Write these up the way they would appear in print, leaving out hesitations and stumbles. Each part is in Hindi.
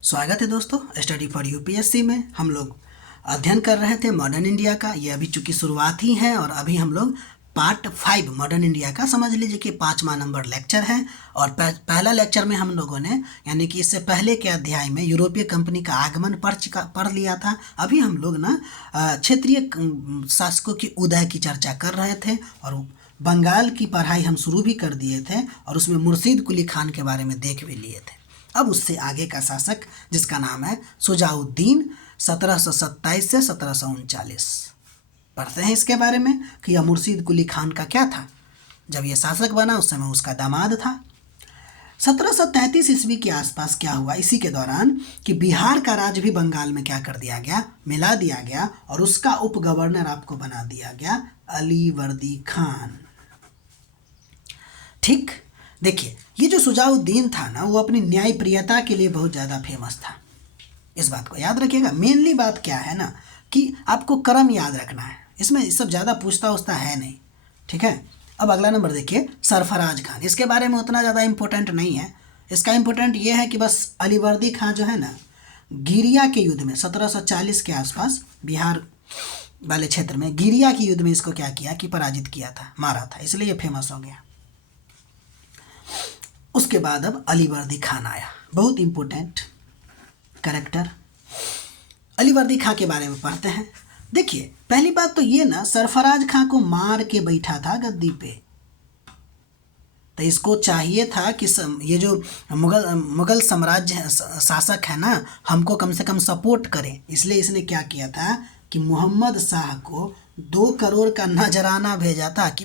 स्वागत है दोस्तों। स्टडी फॉर यूपीएससी में हम लोग अध्ययन कर रहे थे मॉडर्न इंडिया का। ये अभी चूंकि शुरुआत ही है और अभी हम लोग पार्ट 5 मॉडर्न इंडिया का समझ लीजिए कि 5वां नंबर लेक्चर है। और पहला लेक्चर में हम लोगों ने यानी कि इससे पहले के अध्याय में यूरोपीय कंपनी का आगमन पढ़ लिया था। अभी हम लोग ना क्षेत्रीय शासकों की उदय की चर्चा कर रहे थे और बंगाल की पढ़ाई हम शुरू भी कर दिए थे और उसमें मुर्शीद कुली खान के बारे में देख भी लिए थे। अब उससे आगे का शासक जिसका नाम है शुजाउद्दीन 1727 से 1739 पढ़ते हैं इसके बारे में कि यह मुर्शीद कुली खान का क्या था। जब यह शासक बना उस समय उसका दामाद था। 1733 ईस्वी के आसपास क्या हुआ, इसी के दौरान कि बिहार का राज भी बंगाल में क्या कर दिया गया, मिला दिया गया और उसका उप गवर्नर आपको बना दिया गया अलीवर्दी खान। ठीक, देखिए ये जो शुजाउद्दीन था ना वो अपनी न्यायप्रियता के लिए बहुत ज़्यादा फेमस था। इस बात को याद रखिएगा। मेनली बात क्या है ना कि आपको क्रम याद रखना है, इसमें इस सब ज़्यादा पूछता उछता है नहीं। ठीक है, अब अगला नंबर देखिए सरफराज खान। इसके बारे में उतना ज़्यादा इम्पोर्टेंट नहीं है। इसका इम्पोर्टेंट ये है कि बस अलीवर्दी खान जो है ना गिरिया के युद्ध में 1740 के आसपास बिहार वाले क्षेत्र में गिरिया के युद्ध में इसको क्या किया कि पराजित किया था, मारा था, इसलिए ये फेमस हो गया। उसके बाद अब अलीवर्दी खान आया, बहुत इम्पोर्टेंट कैरेक्टर। अलीवर्दी खान के बारे में पढ़ते हैं। देखिए पहली बात तो ये ना सरफराज खान को मार के बैठा था गद्दी पे, तो इसको चाहिए था कि ये जो मुगल साम्राज्य शासक है ना हमको कम से कम सपोर्ट करें। इसलिए इसने क्या किया था कि मोहम्मद शाह को 2 करोड़ का नजराना भेजा था कि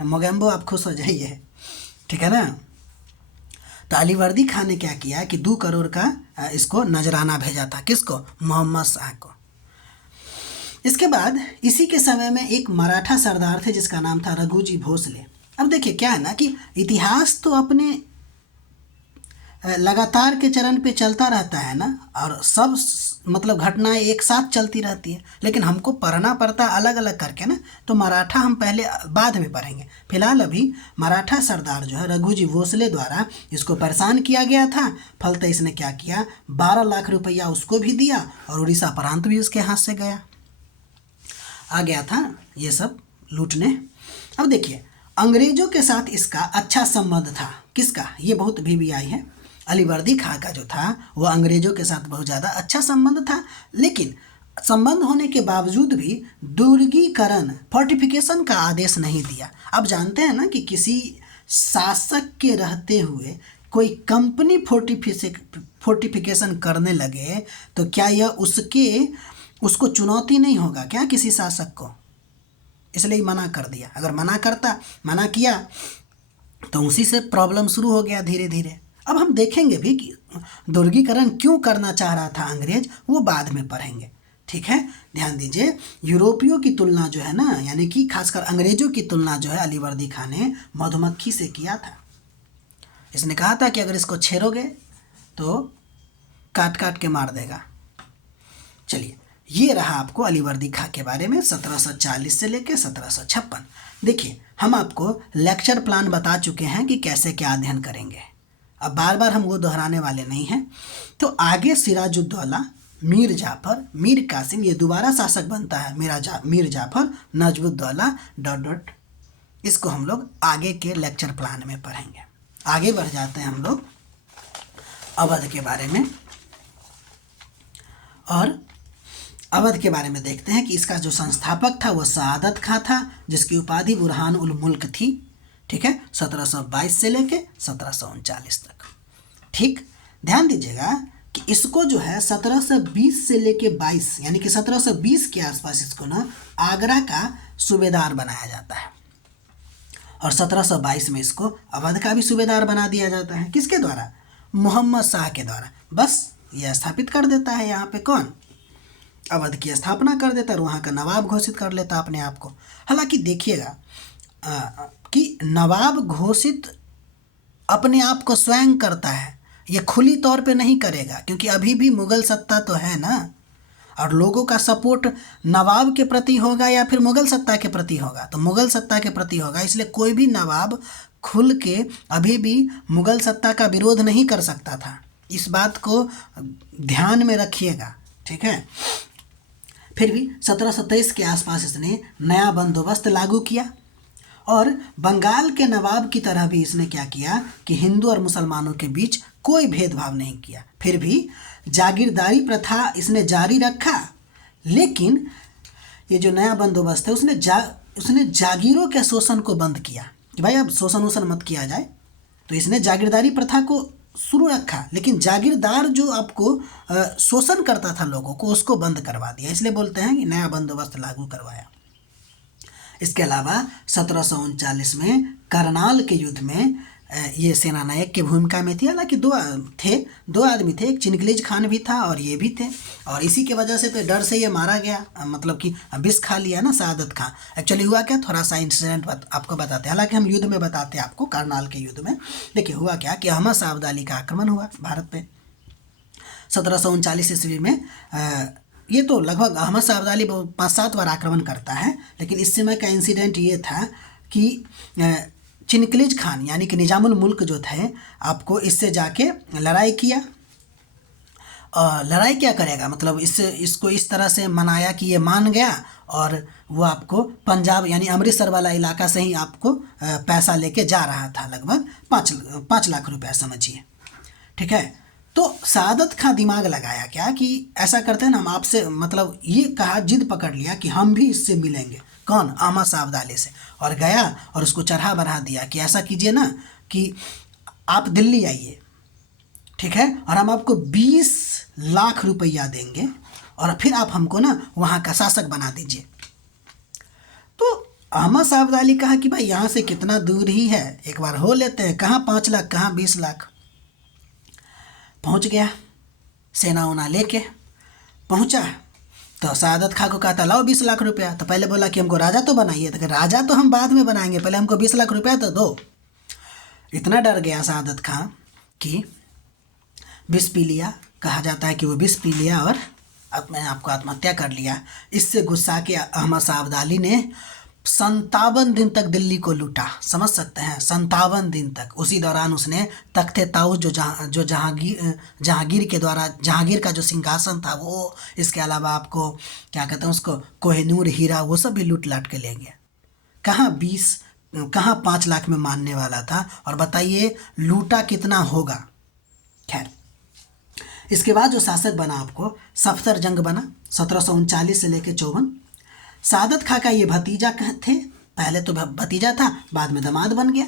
मोगेम्बो आप खुश हो जाइए। ठीक है ना, तो अलीवर्दी खान ने क्या किया कि 2 करोड़ का इसको नजराना भेजा था। किसको? मोहम्मद शाह को। इसके बाद इसी के समय में एक मराठा सरदार थे जिसका नाम था रघुजी भोसले। अब देखिए क्या है ना कि इतिहास तो अपने लगातार के चरण पे चलता रहता है ना और सब मतलब घटनाएं एक साथ चलती रहती है, लेकिन हमको पढ़ना पड़ता है अलग अलग करके ना। तो मराठा हम पहले बाद में पढ़ेंगे। फिलहाल अभी मराठा सरदार जो है रघुजी भोसले द्वारा इसको परेशान किया गया था। फलतः इसने क्या किया 12 लाख रुपया उसको भी दिया और उड़ीसा प्रांत भी उसके हाथ से गया, आ गया था ये सब लूटने। अब देखिए अंग्रेजों के साथ इसका अच्छा संबंध था। किसका? ये बहुत VVI है। अलीवर्दी खां का जो था वो अंग्रेजों के साथ बहुत ज़्यादा अच्छा संबंध था, लेकिन संबंध होने के बावजूद भी दुर्गीकरण फोर्टिफिकेशन का आदेश नहीं दिया। अब जानते हैं ना कि किसी शासक के रहते हुए कोई कंपनी फोर्टिफिकेशन करने लगे तो क्या यह उसको चुनौती नहीं होगा क्या किसी शासक को? इसलिए मना कर दिया। अगर मना किया तो उसी से प्रॉब्लम शुरू हो गया धीरे धीरे। अब हम देखेंगे भी कि दुर्गीकरण क्यों करना चाह रहा था अंग्रेज, वो बाद में पढ़ेंगे। ठीक है, ध्यान दीजिए। यूरोपियों की तुलना जो है ना यानी कि खासकर अंग्रेजों की तुलना जो है अलीवर्दी खान ने मधुमक्खी से किया था। इसने कहा था कि अगर इसको छेड़ोगे तो काट काट के मार देगा। चलिए ये रहा आपको अलीवर्दी खां के बारे में 1740 से लेकर 1756। देखिए हम आपको लेक्चर प्लान बता चुके हैं कि कैसे क्या अध्ययन करेंगे। अब बार बार हम वो दोहराने वाले नहीं हैं। तो आगे सिराजुद्दौला, मीर जाफर, मीर कासिम, ये दोबारा शासक बनता है मीर जाफर, नजमुद्दौला ... इसको हम लोग आगे के लेक्चर प्लान में पढ़ेंगे। आगे बढ़ जाते हैं हम लोग अवध के बारे में। और अवध के बारे में देखते हैं कि इसका जो संस्थापक था वो सआदत खां था जिसकी उपाधि बुरहान उल मुल्क थी। ठीक है, 1722 से लेके 1739 तक। ठीक, ध्यान दीजिएगा कि इसको जो है 1720 से लेके 22 यानी कि 1720 के आसपास इसको ना आगरा का सूबेदार बनाया जाता है और 1722 में इसको अवध का भी सूबेदार बना दिया जाता है। किसके द्वारा? मोहम्मद शाह के द्वारा। बस यह स्थापित कर देता है यहाँ पे कौन? अवध की स्थापना कर देता है और वहाँ का नवाब घोषित कर लेता अपने आप को। हालांकि देखिएगा कि नवाब घोषित अपने आप को स्वयं करता है, ये खुली तौर पे नहीं करेगा क्योंकि अभी भी मुगल सत्ता तो है ना और लोगों का सपोर्ट नवाब के प्रति होगा या फिर मुगल सत्ता के प्रति होगा। तो मुगल सत्ता के प्रति होगा, इसलिए कोई भी नवाब खुल के अभी भी मुगल सत्ता का विरोध नहीं कर सकता था। इस बात को ध्यान में रखिएगा, ठीक है। फिर भी 1723 के आसपास इसने नया बंदोबस्त लागू किया और बंगाल के नवाब की तरह भी इसने क्या किया कि हिंदू और मुसलमानों के बीच कोई भेदभाव नहीं किया। फिर भी जागीरदारी प्रथा इसने जारी रखा, लेकिन ये जो नया बंदोबस्त है उसने जागीरों के शोषण को बंद किया कि भाई अब शोषण वोषण मत किया जाए। तो इसने जागीरदारी प्रथा को शुरू रखा, लेकिन जागीरदार जो आपको शोषण करता था लोगों को, उसको बंद करवा दिया। इसलिए बोलते हैं कि नया बंदोबस्त लागू करवाया। इसके अलावा 1739 में करनाल के युद्ध में ये सेना नायक की भूमिका में थी। हालांकि दो आदमी थे, एक चिनकलीज खान भी था और ये भी थे, और इसी की वजह से तो डर से ये मारा गया, मतलब कि विष खा लिया ना सआदत खां। एक्चुअली हुआ क्या, थोड़ा सा इंसिडेंट आपको बताते हैं, हालांकि हम युद्ध में बताते हैं आपको, करनाल के युद्ध में। देखिए हुआ क्या कि अहमद शाह अब्दाली का आक्रमण हुआ भारत पे 1739 ईस्वी में। ये तो लगभग अहमद शाह अब्दाली 5-7 बार आक्रमण करता है, लेकिन इस समय का इंसिडेंट ये था कि चिनकलीज खान यानी कि निजामुल मुल्क जो थे, आपको इससे जाके लड़ाई किया। लड़ाई क्या करेगा, मतलब इसको इस तरह से मनाया कि ये मान गया, और वो आपको पंजाब यानी अमृतसर वाला इलाका से ही आपको पैसा लेके जा रहा था, लगभग 5 लाख रुपया समझिए, ठीक है। तो सआदत खां दिमाग लगाया क्या कि ऐसा करते हैं ना हम आपसे, मतलब ये कहा, जिद पकड़ लिया कि हम भी इससे मिलेंगे। कौन, अहमद शाह अब्दाली से। और गया और उसको चढ़ा बढ़ा दिया कि ऐसा कीजिए ना कि आप दिल्ली आइए, ठीक है, और हम आपको 20 लाख रुपया देंगे और फिर आप हमको ना वहाँ का शासक बना दीजिए। तो अहमद शाह अब्दाली कहा कि भाई यहाँ से कितना दूर ही है, एक बार हो लेते हैं, कहाँ 5 लाख कहाँ 20 लाख। पहुँच गया, सेना उना लेके पहुँचा, तो सआदत खां को कहा था लाओ 20 लाख रुपया। तो पहले बोला कि हमको राजा तो बनाइए, तो राजा तो हम बाद में बनाएंगे, पहले हमको 20 लाख रुपया तो दो। इतना डर गया सआदत खां कि विष पी लिया, कहा जाता है कि वो विष पी लिया और अपने आप को आत्महत्या कर लिया। इससे गुस्सा के अहमद शाह अब्दाली ने 57 दिन तक दिल्ली को लूटा, समझ सकते हैं, 57 दिन तक। उसी दौरान उसने तख्ते ताऊस जो जहांगीर के द्वारा, जहांगीर का जो सिंहासन था वो, इसके अलावा आपको क्या कहते हैं उसको, कोहिनूर हीरा, वो सब भी लूट लाट के ले गया। कहाँ 5 लाख में मानने वाला था, और बताइए लूटा कितना होगा। खैर, इसके बाद जो शासक बना आपको सफदरजंग बना 1739 से लेकर 54। सआदत खां का ये भतीजा थे, पहले तो भतीजा था, बाद में दामाद बन गया।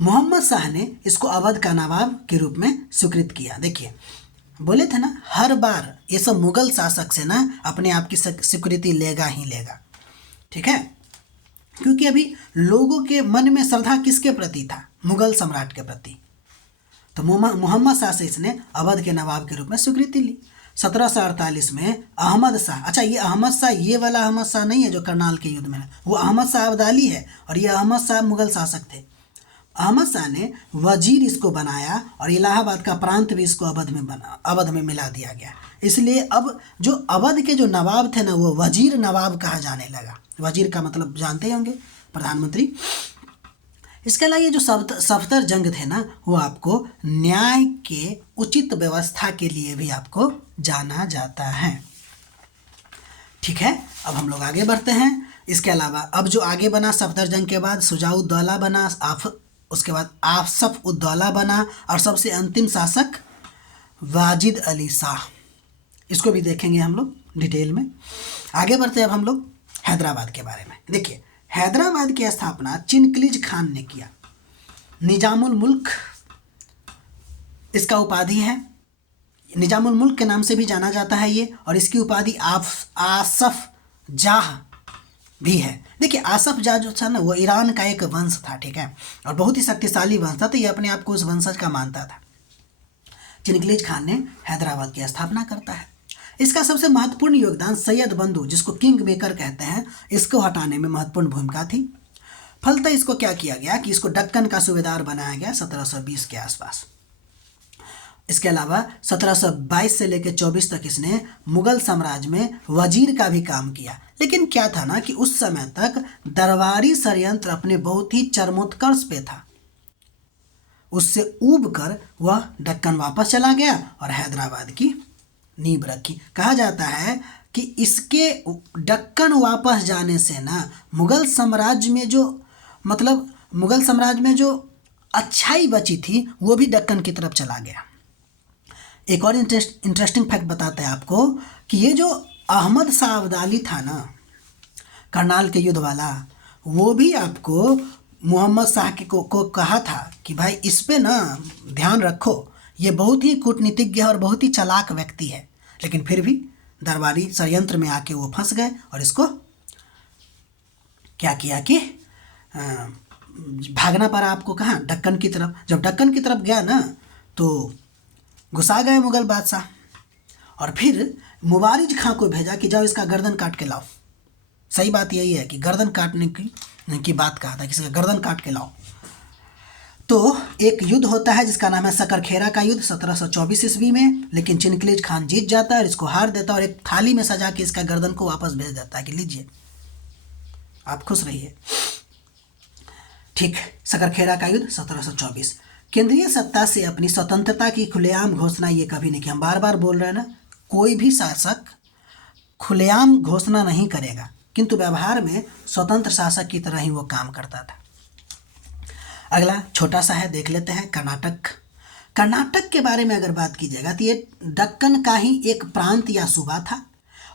मोहम्मद शाह ने इसको अवध का नवाब के रूप में स्वीकृत किया। देखिए बोले थे ना, हर बार ये सब मुगल शासक से ना अपने आप की स्वीकृति लेगा ही लेगा, ठीक है, क्योंकि अभी लोगों के मन में श्रद्धा किसके प्रति था, मुगल सम्राट के प्रति। तो मोहम्मद शाह से इसने अवध के नवाब के रूप में स्वीकृति ली। 1748 में अहमद शाह, अच्छा ये अहमद शाह ये वाला अहमद शाह नहीं है जो करनाल के युद्ध में, वो अहमद शाह अब्दाली है, और ये अहमद शाह मुगल शासक थे। अहमद शाह ने वजीर इसको बनाया और इलाहाबाद का प्रांत भी इसको अवध में मिला दिया गया। इसलिए अब जो अवध के जो नवाब थे ना, वो वजीर नवाब कहा जाने लगा। वजीर का मतलब जानते होंगे, प्रधानमंत्री। इसके अलावा ये जो सफदरजंग थे ना, वो आपको न्याय के उचित व्यवस्था के लिए भी आपको जाना जाता है, ठीक है। अब हम लोग आगे बढ़ते हैं। इसके अलावा अब जो आगे बना सफदरजंग के बाद शुजाउद्दौला बना, उसके बाद आसफ-उद-दौला बना, और सबसे अंतिम शासक वाजिद अली शाह। इसको भी देखेंगे हम लोग डिटेल में। आगे बढ़ते हैं अब हम लोग हैदराबाद के बारे में। देखिए हैदराबाद की स्थापना चिनकलीज खान ने किया। निजामुल मुल्क इसका उपाधि है, निजामुल मुल्क के नाम से भी जाना जाता है ये, और इसकी उपाधि आसफ जाह भी है। देखिए आसफ जाह जो था ना, वो ईरान का एक वंश था, ठीक है, और बहुत ही शक्तिशाली वंश था, तो ये अपने आप को उस वंशज का मानता था। चिनकलीज खान ने हैदराबाद की स्थापना करता है। इसका सबसे महत्वपूर्ण योगदान सैयद बंधु, जिसको किंग मेकर कहते हैं, इसको हटाने में महत्वपूर्ण भूमिका थी। फलतः इसको क्या किया गया कि इसको दक्कन का सूबेदार बनाया गया 1720 के आसपास। इसके अलावा 1722 से लेकर 24 तक इसने मुगल साम्राज्य में वजीर का भी काम किया। लेकिन क्या था ना कि उस समय तक दरबारी षड्यंत्र अपने बहुत ही चरमोत्कर्ष पे था। उससे ऊब कर वह दक्कन वापस चला गया और हैदराबाद की नींव रखी। कहा जाता है कि इसके दक्कन वापस जाने से ना मुग़ल साम्राज्य में जो मतलब मुग़ल साम्राज्य में जो अच्छाई बची थी वो भी दक्कन की तरफ चला गया। एक और इंटरेस्टिंग फैक्ट बताते हैं आपको कि ये जो अहमद शाह अब्दाली था ना, करनाल के युद्ध वाला, वो भी आपको मोहम्मद शाह को कहा था कि भाई इस पे ना ध्यान रखो, ये बहुत ही कूटनीतिज्ञ है और बहुत ही चालाक व्यक्ति है। लेकिन फिर भी दरबारी षड्यंत्र में आके वो फंस गए और इसको क्या किया कि भागना पड़ा आपको। कहाँ? दक्कन की तरफ। जब दक्कन की तरफ गया ना तो गुस्सा गए मुग़ल बादशाह और फिर मुबारिज खां को भेजा कि जाओ इसका गर्दन काट के लाओ। सही बात यही है कि गर्दन काटने की बात कहा था, किसी का गर्दन काट के लाओ। तो एक युद्ध होता है जिसका नाम है सकरखेरा का युद्ध 1724 ईस्वी में, लेकिन चिनकलेज खान जीत जाता है और इसको हार देता है और एक थाली में सजा के इसका गर्दन को वापस भेज देता है कि लीजिए आप खुश रहिए। ठीक, सकरखेरा का युद्ध 1724। केंद्रीय सत्ता से अपनी स्वतंत्रता की खुलेआम घोषणा ये कभी नहीं की। हम बार बार बोल रहे हैं ना, कोई भी शासक खुलेआम घोषणा नहीं करेगा, किंतु व्यवहार में स्वतंत्र शासक की तरह ही वो काम करता था। अगला छोटा सा है, देख लेते हैं, कर्नाटक। कर्नाटक के बारे में अगर बात कीजिएगा तो ये दक्कन का ही एक प्रांत या सूबा था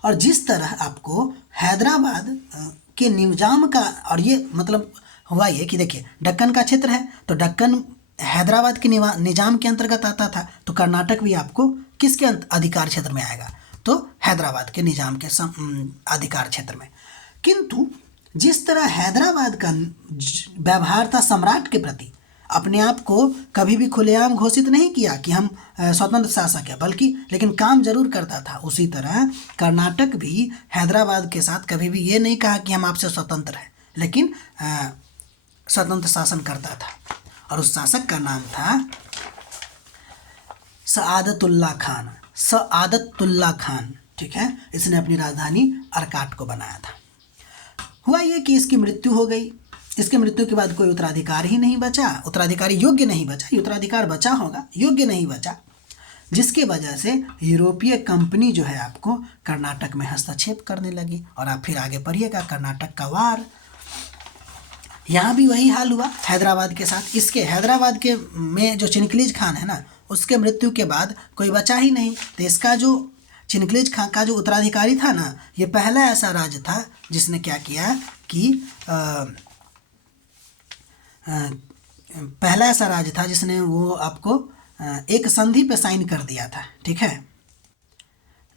और जिस तरह आपको हैदराबाद के निजाम का, और ये मतलब हुआ ये कि देखिए दक्कन का क्षेत्र है तो दक्कन हैदराबाद के निजाम के अंतर्गत आता था, तो कर्नाटक भी आपको किसके अधिकार क्षेत्र में आएगा? तो हैदराबाद के निजाम के अधिकार क्षेत्र में। किंतु जिस तरह हैदराबाद का व्यवहार था सम्राट के प्रति, अपने आप को कभी भी खुलेआम घोषित नहीं किया कि हम स्वतंत्र शासक है, बल्कि लेकिन काम जरूर करता था, उसी तरह कर्नाटक भी हैदराबाद के साथ कभी भी ये नहीं कहा कि हम आपसे स्वतंत्र हैं, लेकिन स्वतंत्र शासन करता था। और उस शासक का नाम था सआदतुल्ला खान। सआदतुल्ला खान, ठीक है। इसने अपनी राजधानी अर्काट को बनाया था। हुआ ये कि इसकी मृत्यु हो गई। इसकी मृत्यु के बाद कोई उत्तराधिकार ही नहीं बचा, उत्तराधिकारी योग्य नहीं बचा। उत्तराधिकार बचा होगा, योग्य नहीं बचा, जिसकी वजह से यूरोपीय कंपनी जो है आपको कर्नाटक में हस्तक्षेप करने लगी। और आप फिर आगे पढ़िएगा, कर्नाटक का वार, यहाँ भी वही हाल हुआ हैदराबाद के साथ। इसके हैदराबाद के में जो चिनकलीज खान है ना, उसके मृत्यु के बाद कोई बचा ही नहीं। तो इसका जो चिनकलीज खान का जो उत्तराधिकारी था ना, ये पहला ऐसा राज्य था जिसने क्या किया कि पहला ऐसा राज्य था जिसने वो आपको एक संधि पे साइन कर दिया था, ठीक है,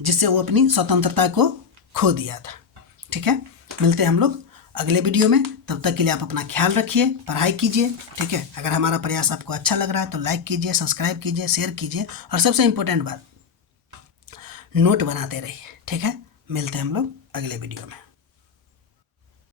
जिससे वो अपनी स्वतंत्रता को खो दिया था। ठीक है, मिलते हैं हम लोग अगले वीडियो में। तब तक के लिए आप अपना ख्याल रखिए, पढ़ाई कीजिए। ठीक है, अगर हमारा प्रयास आपको अच्छा लग रहा है तो लाइक कीजिए, सब्सक्राइब कीजिए, शेयर कीजिए और सबसे इम्पोर्टेंट बात, नोट बनाते रहिए। ठीक है, मिलते हैं हम लोग अगले वीडियो में।